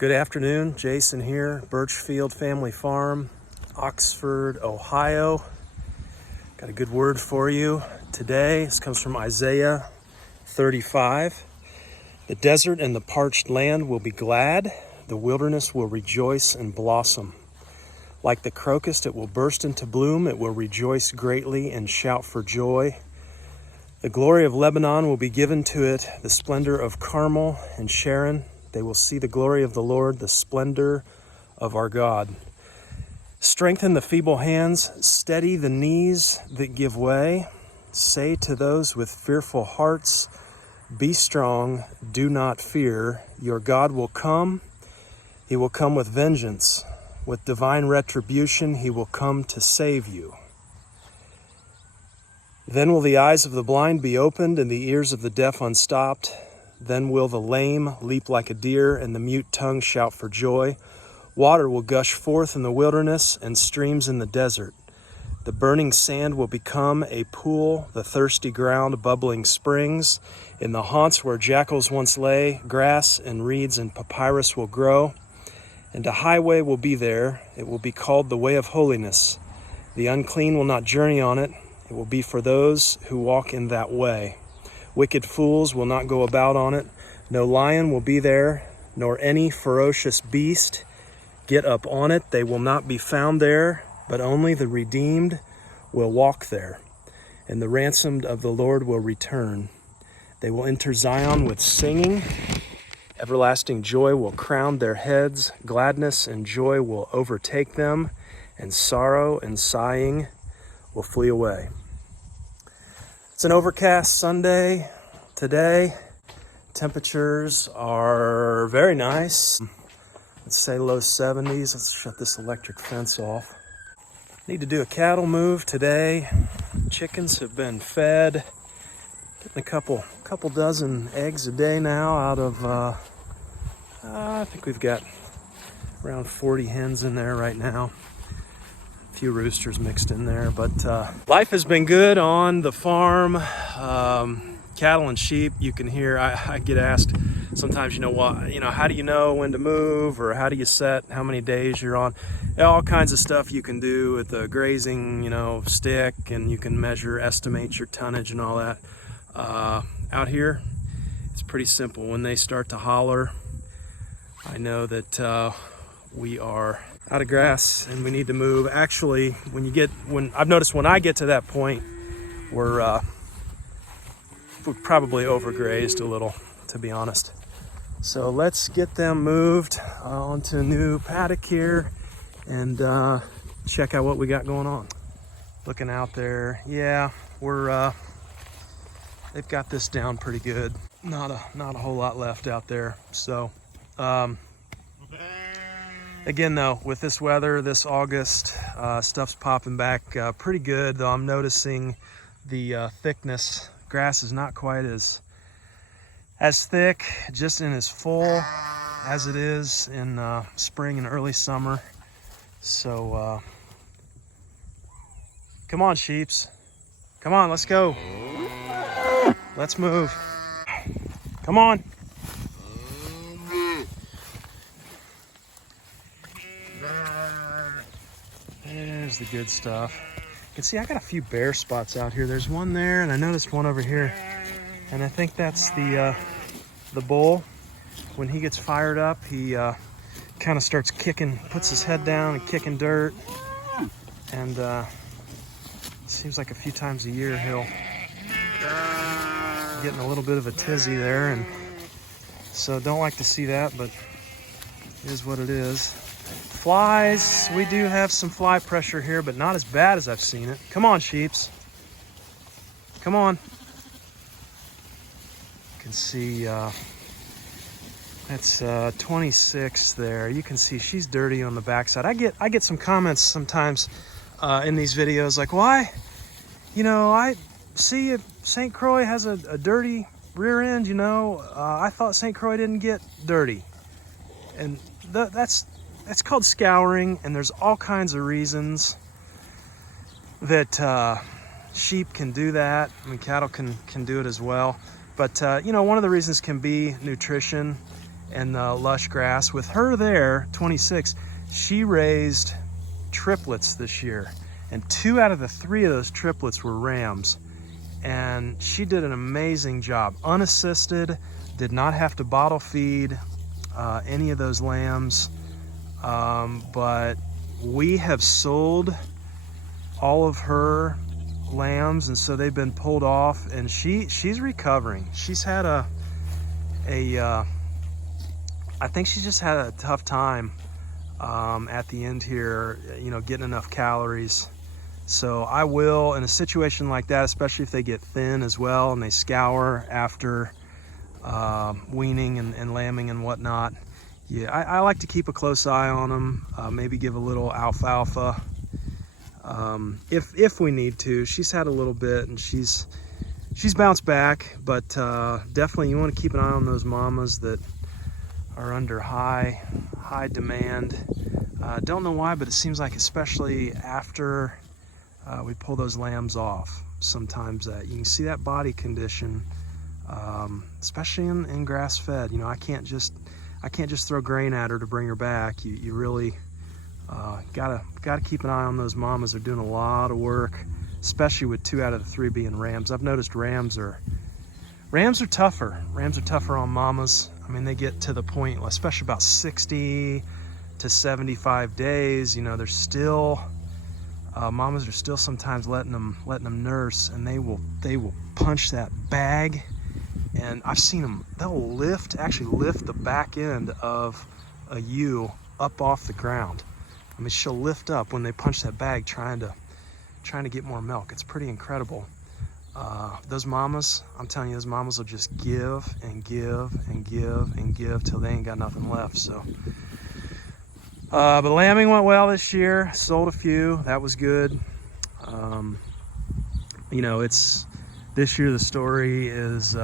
Good afternoon, Jason here, Birchfield Family Farm, Oxford, Ohio. Got a good word for you today. This comes from Isaiah 35. The desert and the parched land will be glad. The wilderness will rejoice and blossom. Like the crocus, it will burst into bloom. It will rejoice greatly and shout for joy. The glory of Lebanon will be given to it, the splendor of Carmel and Sharon. They will see the glory of the Lord, the splendor of our God. Strengthen the feeble hands, steady the knees that give way. Say to those with fearful hearts, be strong, do not fear. Your God will come. He will come with vengeance. With divine retribution, he will come to save you. Then will the eyes of the blind be opened and the ears of the deaf unstopped. Then will the lame leap like a deer and the mute tongue shout for joy. Water will gush forth in the wilderness and streams in the desert. The burning sand will become a pool, the thirsty ground bubbling springs. In the haunts where jackals once lay, grass and reeds and papyrus will grow. And a highway will be there. It will be called the way of holiness. The unclean will not journey on it. It will be for those who walk in that way. Wicked fools will not go about on it. No lion will be there, nor any ferocious beast get up on it. They will not be found there, but only the redeemed will walk there. And the ransomed of the Lord will return. They will enter Zion with singing. Everlasting joy will crown their heads. Gladness and joy will overtake them, and sorrow and sighing will flee away. It's an overcast Sunday today. Temperatures are very nice. Let's say low 70s. Let's shut this electric fence off. Need to do a cattle move today. Chickens have been fed. Getting a couple dozen eggs a day now out of, I think we've got around 40 hens in there right now. Few roosters mixed in there, but life has been good on the farm. Cattle and sheep, you can hear, I get asked sometimes, how do you know when to move, or how do you set how many days you're on? All kinds of stuff you can do with the grazing, stick, and you can estimate your tonnage and all that. Out here, it's pretty simple. When they start to holler, I know that we are out of grass and we need to move. Actually, I've noticed when I get to that point, we're probably overgrazed a little, to be honest. So let's get them moved onto a new paddock here and check out what we got going on. Looking out there, yeah, they've got this down pretty good. Not a whole lot left out there. So again, though, with this weather, this August, stuff's popping back pretty good, though I'm noticing the thickness. Grass is not quite as thick, just in as full as it is in spring and early summer. So, come on, sheeps. Come on, let's go. Let's move. Come on. There's the good stuff. You can see I got a few bare spots out here. There's one there, and I noticed one over here. And I think that's the bull. When he gets fired up, he kind of starts kicking, puts his head down and kicking dirt. And it seems like a few times a year he'll getting a little bit of a tizzy there, and so don't like to see that, but it is what it is. Flies, we do have some fly pressure here, but not as bad as I've seen it. Come on, sheeps. Come on. You can see that's 26 there. You can see she's dirty on the backside. I get some comments sometimes in these videos like, why? I see if St. Croix has a dirty rear end, I thought St. Croix didn't get dirty. And that's called scouring, and there's all kinds of reasons that sheep can do that. Cattle can do it as well. But, one of the reasons can be nutrition. and the lush grass. With her there, 26, she raised triplets this year, and 2 out of the 3 of those triplets were rams. And she did an amazing job, unassisted, did not have to bottle feed any of those lambs. But we have sold all of her lambs, and so they've been pulled off, and she's recovering. She's had I think she just had a tough time at the end here, getting enough calories. So I will, in a situation like that, especially if they get thin as well and they scour after weaning and lambing and whatnot, yeah, I like to keep a close eye on them, maybe give a little alfalfa if we need to. She's had a little bit and she's bounced back, but definitely you want to keep an eye on those mamas that are under high demand. Don't know why, but it seems like especially after we pull those lambs off, sometimes that you can see that body condition, especially in grass fed. I can't just throw grain at her to bring her back. You really gotta keep an eye on those mamas. They're doing a lot of work, especially with 2 out of the 3 being rams. I've noticed rams are tougher. Rams are tougher on mamas. I mean, they get to the point, especially about 60 to 75 days. They're still mamas are still sometimes letting them nurse, and they will punch that bag. And I've seen them, they'll actually lift the back end of a ewe up off the ground. I mean, she'll lift up when they punch that bag trying to get more milk. It's pretty incredible. Those mamas, I'm telling you, those mamas will just give and give and give and give till they ain't got nothing left. So, but lambing went well this year. Sold a few. That was good. It's this year. The story is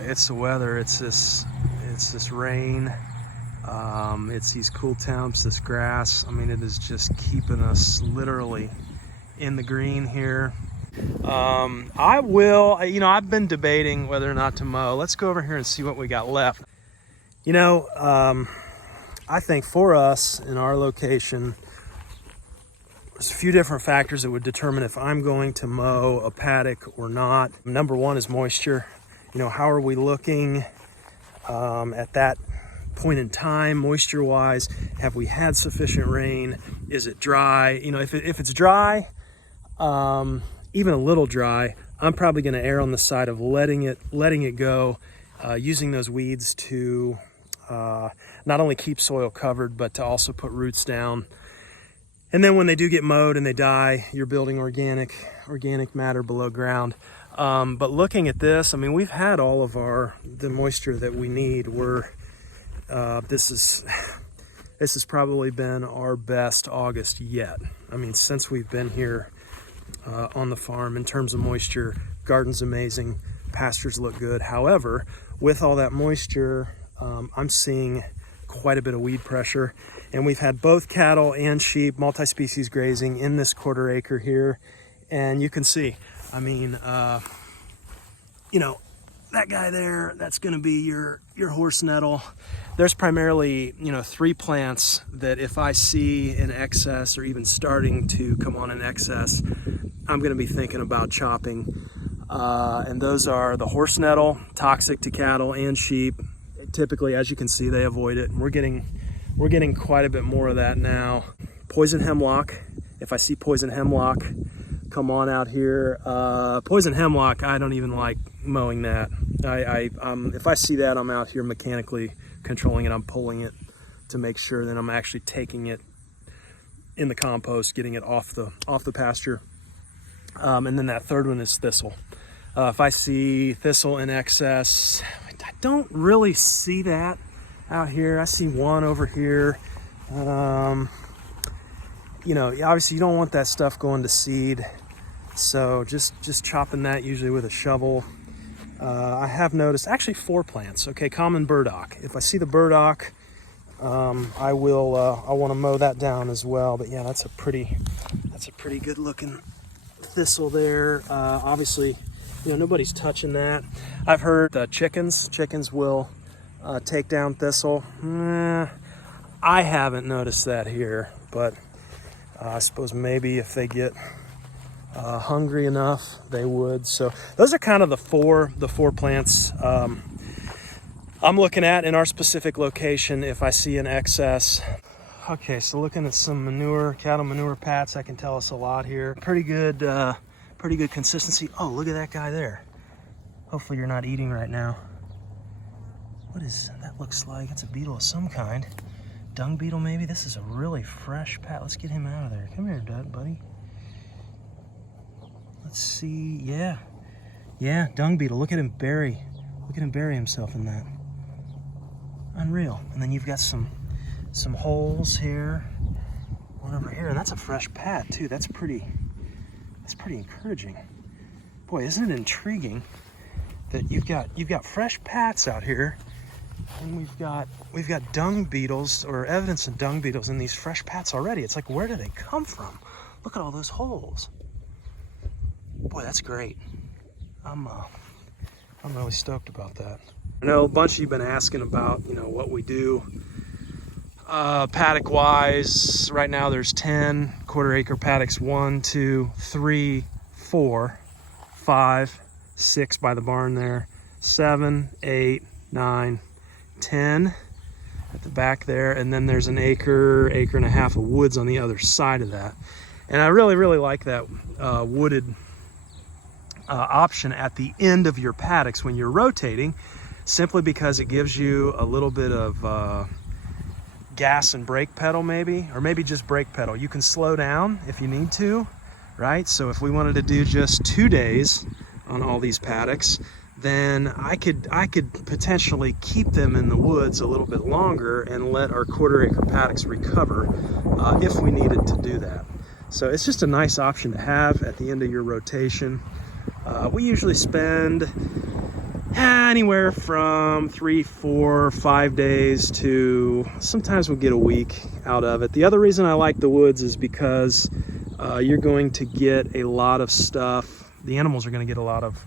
it's the weather. It's this rain. It's these cool temps. This grass. I mean, it is just keeping us literally in the green here. I will. I've been debating whether or not to mow. Let's go over here and see what we got left. I think for us in our location, there's a few different factors that would determine if I'm going to mow a paddock or not. Number one is moisture. How are we looking at that point in time, moisture-wise? Have we had sufficient rain? Is it dry? If it's dry, even a little dry, I'm probably going to err on the side of letting it go, using those weeds to not only keep soil covered, but to also put roots down. And then when they do get mowed and they die, you're building organic matter below ground. But looking at this, I mean, we've had all of the moisture that we need. This has probably been our best August yet. I mean, since we've been here on the farm in terms of moisture. Garden's amazing, pastures look good. However, with all that moisture, I'm seeing quite a bit of weed pressure, and we've had both cattle and sheep, multi-species grazing in this 1/4 acre here, and you can see, I mean, that guy there, that's going to be your horse nettle. There's primarily, 3 plants that if I see in excess or even starting to come on in excess, I'm going to be thinking about chopping. And those are the horse nettle, toxic to cattle and sheep. Typically, as you can see, they avoid it. We're getting quite a bit more of that now. Poison hemlock. If I see poison hemlock, come on out here. Poison hemlock, I don't even like mowing that. If I see that, I'm out here mechanically controlling it. I'm pulling it to make sure that I'm actually taking it in the compost, getting it off the pasture. And then that third one is thistle. If I see thistle in excess, I don't really see that out here. I see one over here. Obviously you don't want that stuff going to seed. So just chopping that usually with a shovel. I have noticed actually 4 plants. Okay, common burdock. If I see the burdock, I want to mow that down as well. But yeah, that's a pretty good looking thistle there. Obviously, nobody's touching that. I've heard chickens will takedown thistle. I haven't noticed that here, but I suppose maybe if they get hungry enough, they would. So those are kind of the four plants I'm looking at in our specific location if I see an excess. Okay, so looking at some manure, cattle manure pats, that can tell us a lot here. Pretty good consistency. Oh, look at that guy there. Hopefully you're not eating right now. What is that? Looks like it's a beetle of some kind. Dung beetle maybe? This is a really fresh pat. Let's get him out of there. Come here, buddy. Let's see. Yeah, dung beetle. Look at him bury himself in that. Unreal. And then you've got some holes here. One over here, and that's a fresh pat too. That's pretty encouraging. Boy, isn't it intriguing that you've got fresh pats out here, and we've got dung beetles, or evidence of dung beetles in these fresh pats already. It's like, where do they come from? Look at all those holes. Boy, that's great. I'm really stoked about that. I know a bunch of you have been asking about, what we do paddock wise. Right now there's 10 quarter-acre paddocks, 1, 2, 3, 4, 5, 6 by the barn there, 7, 8, 9, 10 at the back there, and then there's an acre and a half of woods on the other side of that. And I really like that wooded option at the end of your paddocks when you're rotating, simply because it gives you a little bit of gas and brake pedal, maybe, or maybe just brake pedal. You can slow down if you need to, right? So if we wanted to do just 2 days on all these paddocks, then I could potentially keep them in the woods a little bit longer and let our quarter-acre paddocks recover if we needed to do that. So it's just a nice option to have at the end of your rotation. We usually spend anywhere from 3, 4, 5 days to sometimes we'll get a week out of it. The other reason I like the woods is because you're going to get a lot of stuff. The animals are going to get a lot of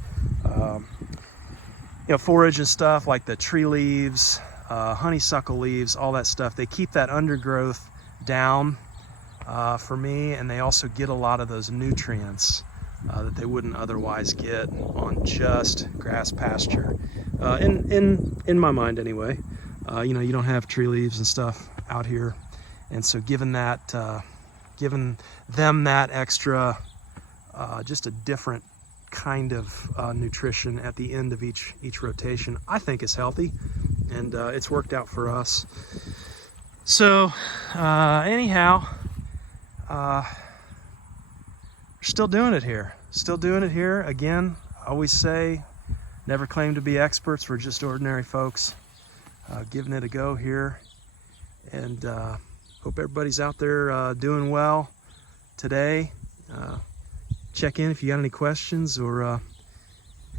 forage and stuff like the tree leaves, honeysuckle leaves, all that stuff. They keep that undergrowth down for me, and they also get a lot of those nutrients that they wouldn't otherwise get on just grass pasture. In my mind anyway. You don't have tree leaves and stuff out here, and so given them that extra, just a different kind of nutrition at the end of each rotation, I think is healthy, and it's worked out for us. So anyhow, we're still doing it here. Again, I always say, never claim to be experts. We're just ordinary folks giving it a go here, and hope everybody's out there doing well today. Check in if you got any questions or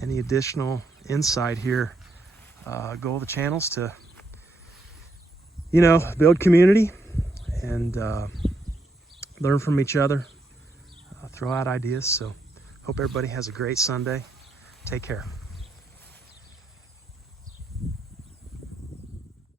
any additional insight here. Goal of the channel's to build community and learn from each other, throw out ideas. So hope everybody has a great Sunday. Take care.